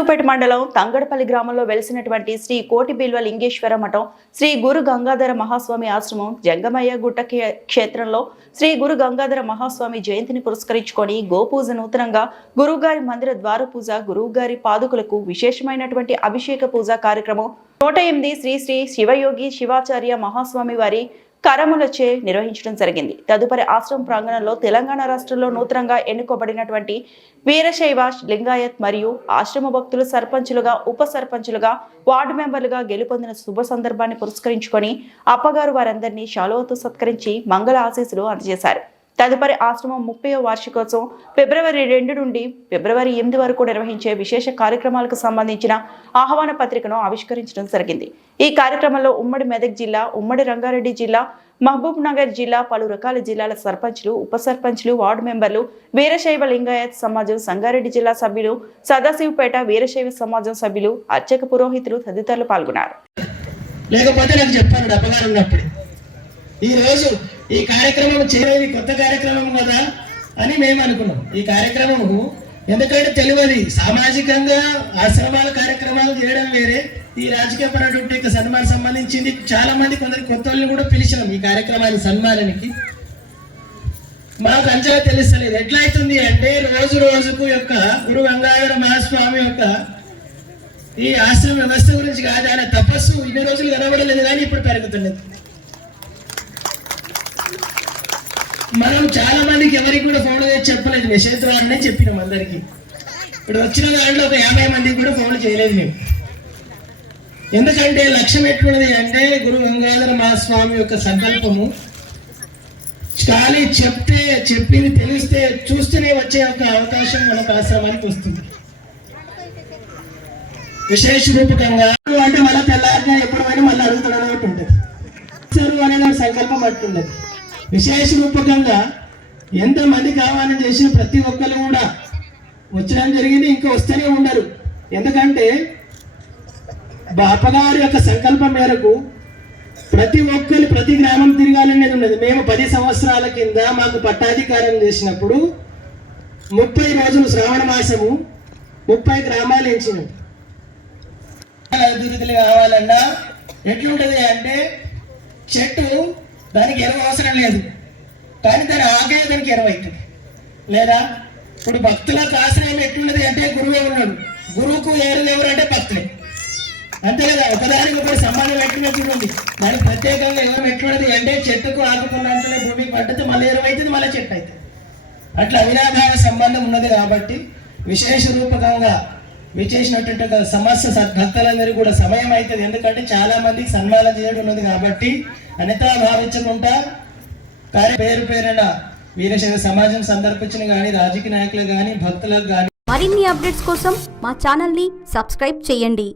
సదాశివపేట మండలం తంగడపల్లి గ్రామంలో వెలిసినటువంటి శ్రీ కోటి బిల్వ లింగేశ్వర మఠం శ్రీ గురు గంగాధర మహాస్వామి ఆశ్రమం జంగమయ్య గుట్ట క్షేత్రంలో శ్రీ గురు గంగాధర మహాస్వామి జయంతిని పురస్కరించుకొని గోపూజ నూతనంగా గురువుగారి మందిర ద్వార పూజ గురువుగారి పాదుకులకు విశేషమైనటువంటి అభిషేక పూజ కార్యక్రమం 108 శ్రీ శ్రీ శివయోగి శివాచార్య మహాస్వామి వారి కరములచే నిర్వహించడం జరిగింది. తదుపరి ఆశ్రమం ప్రాంగణంలో తెలంగాణ రాష్ట్రంలో నూతనంగా ఎన్నుకోబడినటువంటి వీరశైవ లింగాయత్ మరియు ఆశ్రమ భక్తులు సర్పంచులుగా ఉప సర్పంచులుగా వార్డు మెంబర్లుగా గెలుపొందిన శుభ సందర్భాన్ని పురస్కరించుకొని అప్పగారు వారందరినీ శాలువతో సత్కరించి మంగళ ఆశీస్సులు అందజేశారు. తదుపరి ఆశ్రమం 30వ వార్షికోత్సవం ఫిబ్రవరి 2 నుండి ఫిబ్రవరి 8 వరకు నిర్వహించే విశేష కార్యక్రమాలకు సంబంధించిన ఆహ్వాన పత్రికను ఆవిష్కరించడం జరిగింది. ఈ కార్యక్రమంలో ఉమ్మడి మెదక్ జిల్లా, ఉమ్మడి రంగారెడ్డి జిల్లా, మహబూబ్ నగర్ జిల్లా, పలు రకాల జిల్లాల సర్పంచులు, ఉప సర్పంచులు, వార్డు మెంబర్లు, వీరశైవ లింగాయత్ సమాజం సంగారెడ్డి జిల్లా సభ్యులు, సదాశివపేట వీరశైవ సమాజం సభ్యులు, అర్చక పురోహితులు తదితరులు పాల్గొన్నారు. ఈ కార్యక్రమం చేయలేదు, కొత్త కార్యక్రమం కదా అని మేము అనుకున్నాం. ఈ కార్యక్రమము ఎందుకంటే తెలియదు, సామాజికంగా ఆశ్రమాల కార్యక్రమాలు చేయడం వేరే, ఈ రాజకీయపరమైన సన్మానం సంబంధించింది చాలా మంది కొందరు కొత్త వాళ్ళని కూడా పిలిచినాం ఈ కార్యక్రమాన్ని సన్మానానికి. మాకు అంచనా తెలుస్తలేదు ఎట్లా అవుతుంది అంటే రోజు రోజుకు యొక్క గురు గంగాధర మహాస్వామి యొక్క ఈ ఆశ్రమ వ్యవస్థ గురించి కాదు, ఆయన తపస్సు ఇన్ని రోజులు కనబడలేదు కానీ ఇప్పుడు పెరుగుతున్నది. మనం చాలా మందికి ఎవరికి కూడా ఫోన్ చేసి చెప్పలేదు, మెసేజ్ ద్వారానే చెప్పినాం అందరికి. ఇప్పుడు వచ్చిన దాంట్లో ఒక 50 మందికి కూడా ఫోన్ చేయలేదు మేము. ఎందుకంటే లక్ష్యం ఎట్లున్నది అంటే గురు గంగాధర మహాస్వామి యొక్క సంకల్పము ఖాళీ చెప్పింది తెలిస్తే చూస్తూనే వచ్చే ఒక అవకాశం మనకు ఆశ్రమానికి వస్తుంది. విశేష రూపకంగా అంటే మళ్ళీ తెల్లారిగా ఎప్పుడైనా మళ్ళీ అడుగుతాడని ఒకటి ఉంటుంది అనే సంకల్పం పట్టున్నది. విశేష రూపకంగా ఎంతమంది కావాలని చేసిన ప్రతి ఒక్కరు కూడా వచ్చడం జరిగింది, ఇంకా వస్తూనే ఉండరు. ఎందుకంటే బాపగారి యొక్క సంకల్పం మేరకు ప్రతి ఒక్కరు ప్రతి గ్రామం తిరగాలనేది ఉన్నది. మేము 10 సంవత్సరాల కింద మాకు పట్టాధికారం చేసినప్పుడు 30 రోజులు శ్రావణ మాసము 30 గ్రామాలు ఎంచినాం. అభివృద్ధులు కావాలన్నా ఎట్లుంటది అంటే చెట్టు దానికి ఎరువు అవసరం లేదు, కానీ దాని ఆగే దానికి ఎరువు అవుతుంది లేదా. ఇప్పుడు భక్తులకు ఆశ్రయం ఎట్లున్నది అంటే గురువే ఉన్నాడు, గురువుకు ఎవరు అంటే భక్తులే, అంతే కదా. ఒకదానికి ఒకటి సంబంధం ఎట్లున్నది చూడండి. దానికి ప్రత్యేకంగా ఎవరు ఎట్లున్నది అంటే చెట్టుకు ఆకుకున్నంతనే భూమికి పట్టితే మళ్ళీ ఎరువు అవుతుంది, మళ్ళీ చెట్టు అవుతుంది. అట్లా అవినాభావ సంబంధం ఉన్నది కాబట్టి విశేష రూపకంగా విచేసినటువంటి సమస్య భక్తులందరికీ కూడా సమయం అవుతుంది. ఎందుకంటే చాలా మందికి సన్మానం చేయడం ఉన్నది కాబట్టి అనితా భావించకుండా పేరు పేరున వీరశైవ సమాజం సందర్భించిన కానీ రాజకీయ నాయకులు కానీ భక్తులకు కానీ మరిన్ని అప్డేట్స్ కోసం మా ఛానల్ ని సబ్స్క్రైబ్ చేయండి.